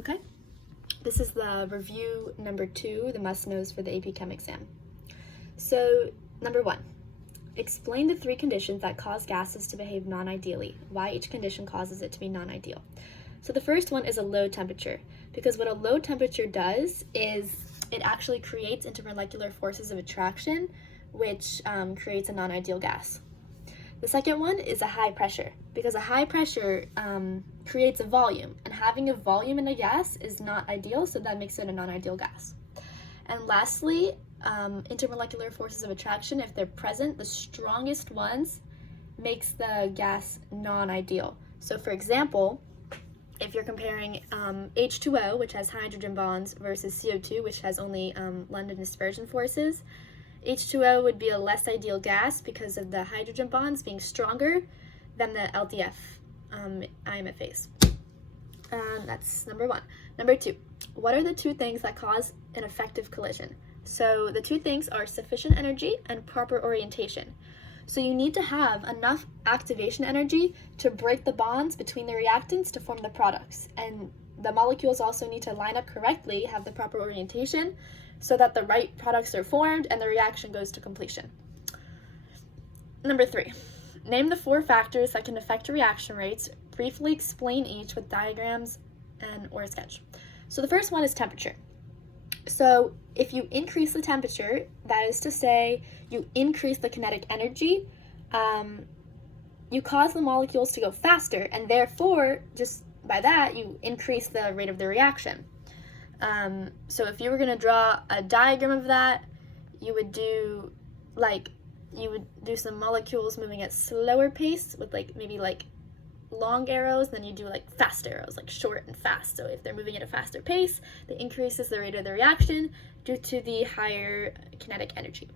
Okay, this is the review number 2, the must-knows for the AP Chem exam. So, number 1, explain the 3 conditions that cause gases to behave non-ideally, why each condition causes it to be non-ideal. So the first one is a low temperature, because what a low temperature does is it actually creates intermolecular forces of attraction, which creates a non-ideal gas. The second one is a high pressure, because a high pressure creates a volume, and having a volume in a gas is not ideal, so that makes it a non-ideal gas. And lastly, intermolecular forces of attraction, if they're present, the strongest ones makes the gas non-ideal. So for example, if you're comparing H2O, which has hydrogen bonds, versus CO2, which has only London dispersion forces, H2O would be a less ideal gas because of the hydrogen bonds being stronger than the LDF IMFAs. That's number 1. Number 2, what are the 2 things that cause an effective collision? So the 2 things are sufficient energy and proper orientation. So you need to have enough activation energy to break the bonds between the reactants to form the products. And the molecules also need to line up correctly, have the proper orientation, so that the right products are formed and the reaction goes to completion. Number 3, name the 4 factors that can affect reaction rates. Briefly explain each with diagrams or a sketch. So the first one is temperature. So if you increase the temperature, that is to say you increase the kinetic energy, you cause the molecules to go faster, and therefore, just by that, you increase the rate of the reaction. So if you were going to draw a diagram of that, you would do some molecules moving at slower pace with maybe long arrows, then you do fast arrows, short and fast. So if they're moving at a faster pace, that increases the rate of the reaction due to the higher kinetic energy.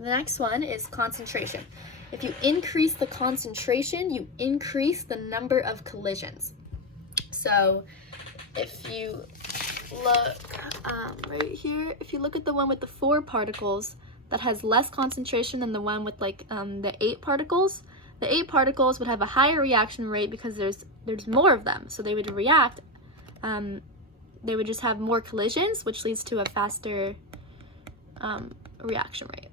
The next one is concentration. If you increase the concentration, you increase the number of collisions. So if you look right here, if you look at the one with the 4 particles, that has less concentration than the one with the 8 particles. The 8 particles would have a higher reaction rate because there's more of them, so they would react. They would just have more collisions, which leads to a faster reaction rate.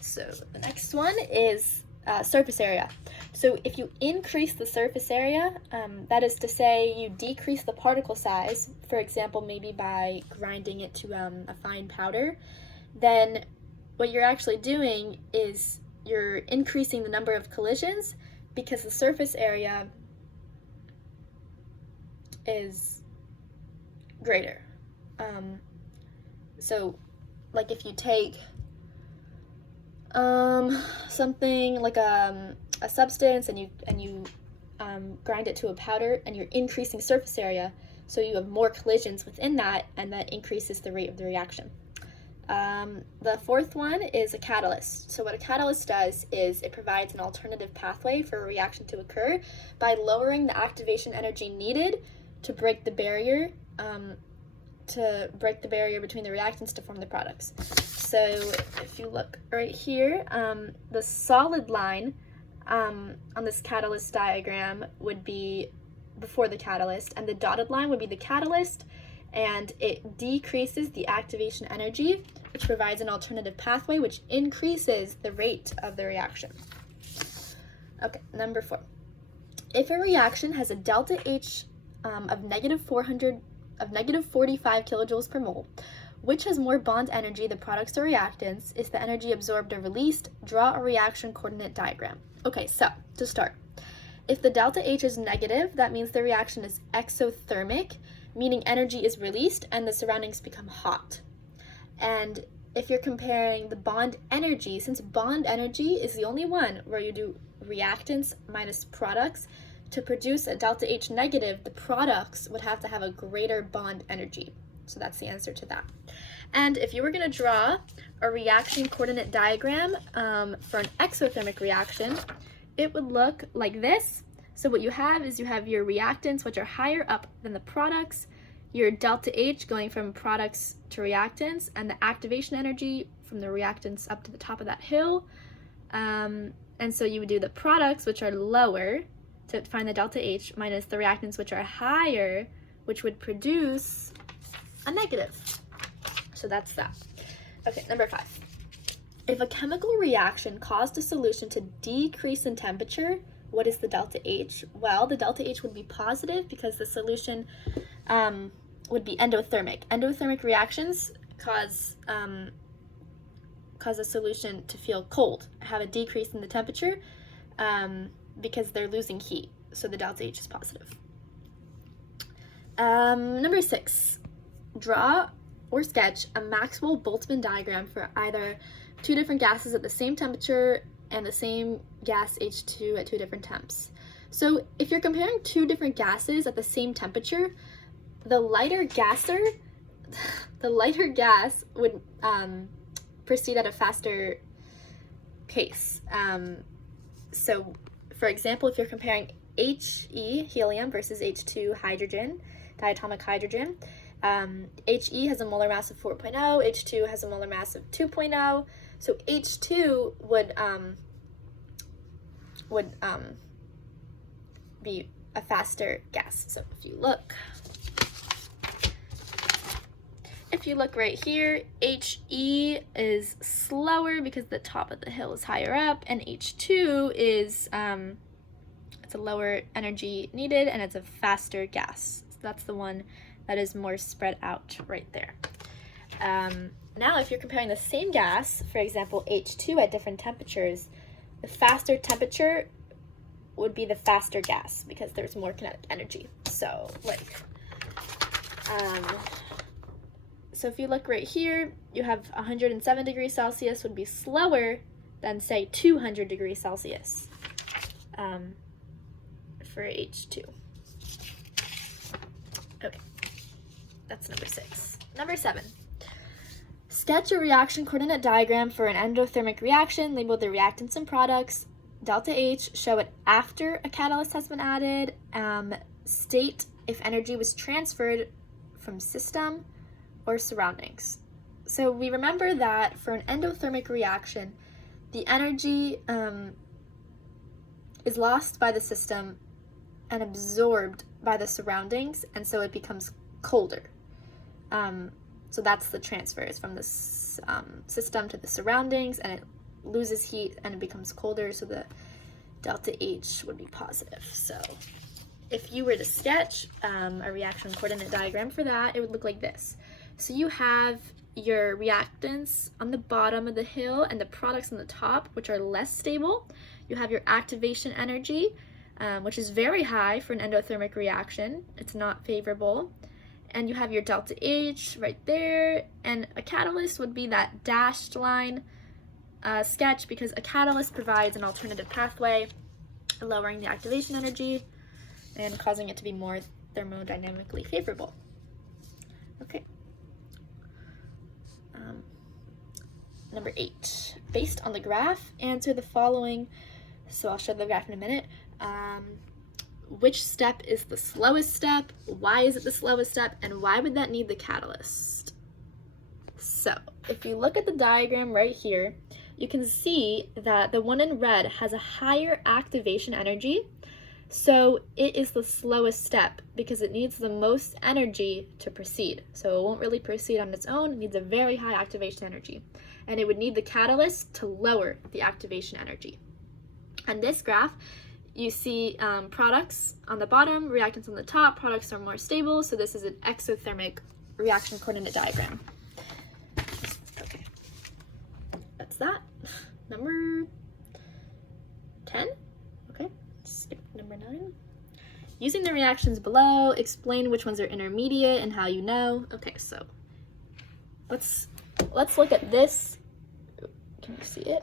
So the next one is surface area. So if you increase the surface area, that is to say you decrease the particle size, for example, maybe by grinding it to a fine powder, then what you're actually doing is you're increasing the number of collisions because the surface area is greater. So if you take something like a substance and you grind it to a powder, and you're increasing surface area, so you have more collisions within that, and that increases the rate of the reaction. The 4th one is a catalyst. So what a catalyst does is it provides an alternative pathway for a reaction to occur by lowering the activation energy needed to break the barrier between the reactants to form the products. So if you look right here, the solid line on this catalyst diagram would be before the catalyst, and the dotted line would be the catalyst, and it decreases the activation energy, which provides an alternative pathway, which increases the rate of the reaction. Okay, number 4. If a reaction has a delta H of negative 45 kilojoules per mole, which has more bond energy, the products or reactants? Is the energy absorbed or released? Draw a reaction coordinate diagram. Okay, so to start, if the delta H is negative, that means the reaction is exothermic, meaning energy is released and the surroundings become hot. And if you're comparing the bond energy, since bond energy is the only one where you do reactants minus products, to produce a delta H negative, the products would have to have a greater bond energy. So that's the answer to that. And if you were going to draw a reaction coordinate diagram for an exothermic reaction, it would look like this. So what you have is you have your reactants, which are higher up than the products, your delta H going from products to reactants, and the activation energy from the reactants up to the top of that hill. And so you would do the products, which are lower, to find the delta H, minus the reactants, which are higher, which would produce a negative. So that's that. Okay, number 5. If a chemical reaction caused a solution to decrease in temperature, what is the delta H? Well, the delta H would be positive because the solution would be endothermic. Endothermic reactions cause a solution to feel cold, have a decrease in the temperature because they're losing heat. So the delta H is positive. Number 6, draw or sketch a Maxwell-Boltzmann diagram for either two different gases at the same temperature and the same gas H2 at two different temps. So if you're comparing two different gases at the same temperature, the lighter gas would proceed at a faster pace. So for example, if you're comparing He, helium, versus H2, hydrogen, diatomic hydrogen, He has a molar mass of 4.0, H2 has a molar mass of 2.0, so H2 would be a faster gas. So if you look right here, He is slower because the top of the hill is higher up, and H2 is it's a lower energy needed and it's a faster gas. So that's the one that is more spread out right there. Now, if you're comparing the same gas, for example, H2 at different temperatures, the faster temperature would be the faster gas because there's more kinetic energy. So, so if you look right here, you have 107 degrees Celsius would be slower than, say, 200 degrees Celsius for H2. Okay, that's number 6. Number 7. Sketch a reaction coordinate diagram for an endothermic reaction. Label the reactants and products. Delta H, show it after a catalyst has been added. State if energy was transferred from system or surroundings. So we remember that for an endothermic reaction, the energy is lost by the system and absorbed by the surroundings, and so it becomes colder. So that's the transfer, is from the system to the surroundings, and it loses heat and it becomes colder, so the delta H would be positive. So if you were to sketch a reaction coordinate diagram for that, it would look like this. So you have your reactants on the bottom of the hill and the products on the top, which are less stable. You have your activation energy, which is very high for an endothermic reaction. It's not favorable. And you have your delta H right there, and a catalyst would be that dashed line sketch, because a catalyst provides an alternative pathway, lowering the activation energy and causing it to be more thermodynamically favorable. Okay. Number 8, based on the graph, answer the following. So I'll show the graph in a minute. Which step is the slowest step? Why is it the slowest step? And why would that need the catalyst? So if you look at the diagram right here, you can see that the one in red has a higher activation energy. So it is the slowest step because it needs the most energy to proceed. So it won't really proceed on its own. It needs a very high activation energy. And it would need the catalyst to lower the activation energy. On this graph, you see products on the bottom, reactants on the top. Products are more stable, so this is an exothermic reaction coordinate diagram. Okay, that's that. Number 10. Okay, skip number 9. Using the reactions below, explain which ones are intermediate and how you know. Okay, so let's look at this. Can you see it?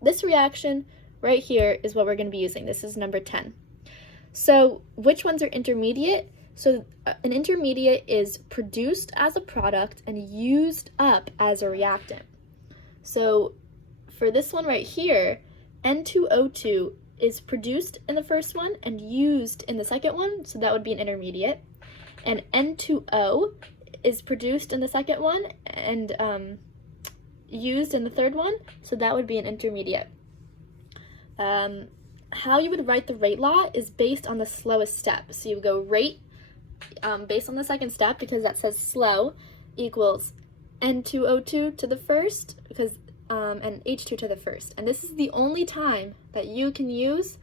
This reaction right here is what we're going to be using. This is number 10. So which ones are intermediate? So an intermediate is produced as a product and used up as a reactant. So for this one right here, N2O2 is produced in the first one and used in the second one, so that would be an intermediate. And N2O is produced in the second one and used in the third one, so that would be an intermediate. How you would write the rate law is based on the slowest step. So you would go rate based on the second step, because that says slow, equals N2O2 to the first, because and H2 to the first. And this is the only time that you can use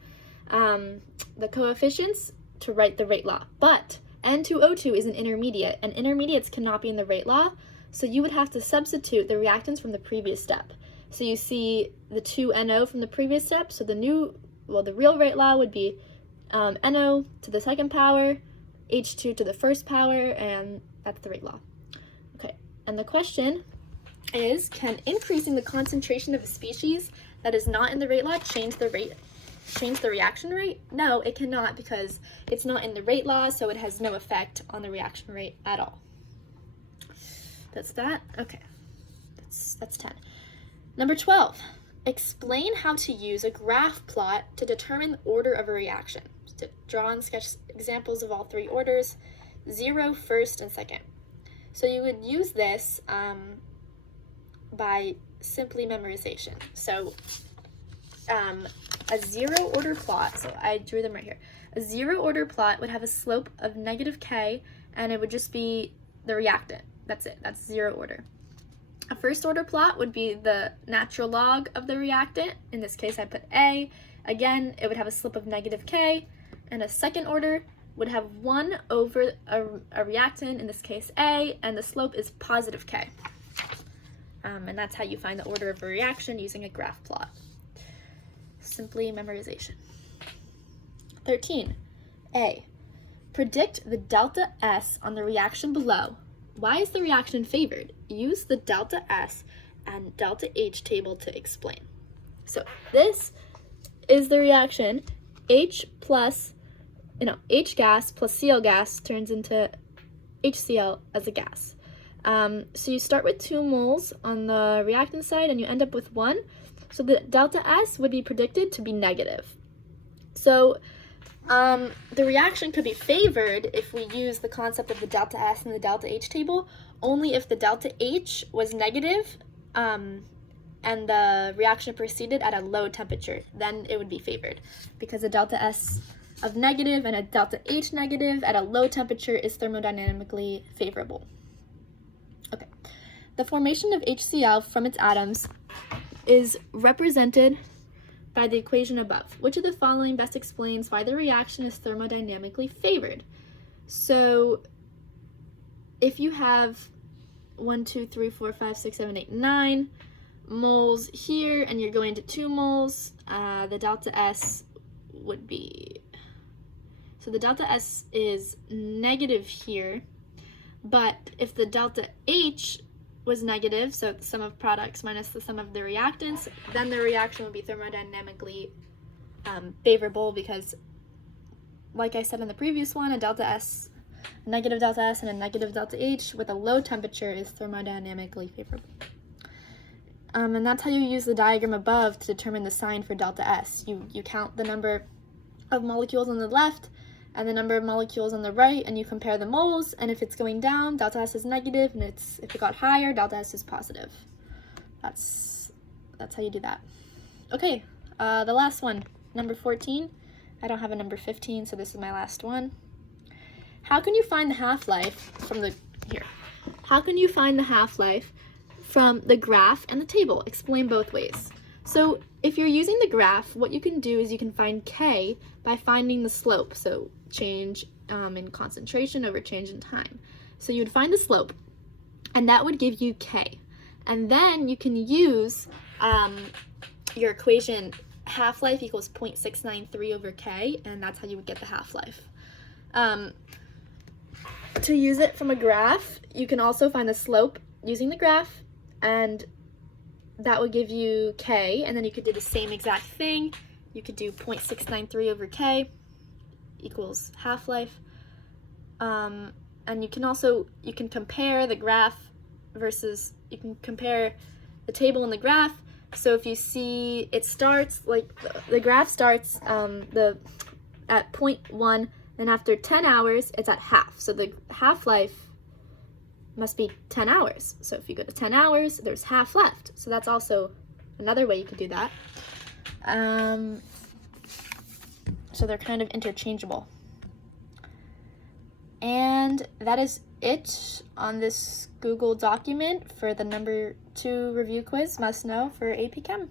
the coefficients to write the rate law. But N2O2 is an intermediate, and intermediates cannot be in the rate law, so you would have to substitute the reactants from the previous step. So you see the 2NO from the previous step, so the real rate law would be NO to the second power, H2 to the first power, and that's the rate law. Okay, and the question is, can increasing the concentration of a species that is not in the rate law change the reaction rate? No, it cannot, because it's not in the rate law, so it has no effect on the reaction rate at all. That's that. Okay, that's 10. Number 12, explain how to use a graph plot to determine the order of a reaction. To draw and sketch examples of all three orders, 0, first, and second. So you would use this by simply memorization. So a 0 order plot, so I drew them right here. A 0 order plot would have a slope of -k, and it would just be the reactant. That's it, that's 0 order. A first order plot would be the natural log of the reactant. In this case, I put A. Again, it would have a slope of -k. And a second order would have 1 over a reactant, in this case A, and the slope is +k. And that's how you find the order of a reaction using a graph plot. Simply memorization. 13. A. Predict the delta S on the reaction below. Why is the reaction favored? Use the delta S and delta H table to explain. So this is the reaction. H gas plus Cl gas turns into HCl as a gas. So you start with 2 moles on the reactant side and you end up with 1. So the delta S would be predicted to be negative. So the reaction could be favored if we use the concept of the delta S and the delta H table, only if the delta H was negative and the reaction proceeded at a low temperature. Then it would be favored, because a delta S of negative and a delta H negative at a low temperature is thermodynamically favorable. Okay, the formation of HCl from its atoms is represented by the equation above. Which of the following best explains why the reaction is thermodynamically favored? So if you have 1, 2, 3, 4, 5, 6, 7, 8, 9 moles here, and you're going to 2 moles, the delta S would be, so the delta S is negative here, but if the delta H was negative, so the sum of products minus the sum of the reactants, then the reaction would be thermodynamically favorable, because, like I said in the previous one, a delta S, negative delta S and a negative delta H with a low temperature is thermodynamically favorable. And that's how you use the diagram above to determine the sign for delta S. You count the number of molecules on the left and the number of molecules on the right, and you compare the moles, and if it's going down, delta S is negative, and if it got higher, delta S is positive. That's how you do that. Okay, the last one, number 14. I don't have a number 15, so this is my last one. How can you find the half-life from the graph and the table? Explain both ways. So if you're using the graph, what you can do is you can find K by finding the slope, so change in concentration over change in time. So you would find the slope, and that would give you K. And then you can use your equation half-life equals 0.693 over K, and that's how you would get the half-life. To use it from a graph, you can also find the slope using the graph, and that would give you K, and then you could do the same exact thing. You could do 0.693 over K equals half-life. And you can compare the graph versus, you can compare the table and the graph. So if you see, it starts, like, the graph starts at 0.1, and after 10 hours, it's at half. So the half-life must be 10 hours. So if you go to 10 hours, there's half left. So that's also another way you could do that. So they're kind of interchangeable. And that is it on this Google document for the number 2 review quiz, must know, for AP Chem.